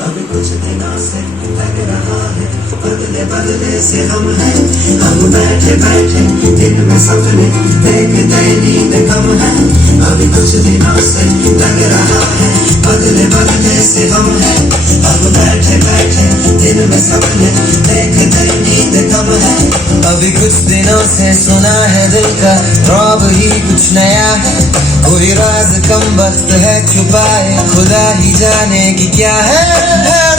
अब कुछ दिनों से लग रहा है बदले बदले से हम हैं। हम बैठे बैठे दिन में सपने देखते नींद कम है। अभी कुछ दिनों से लग रहा है बदले बदले से हम हैं। अब बैठे बैठे दिन में सपने देखते नींद कम है। अभी कुछ दिनों से सुना है दिल का रौब ही कुछ नया है। कोई राज कम वक्त है छुपाए खुदा ही जाने की क्या है।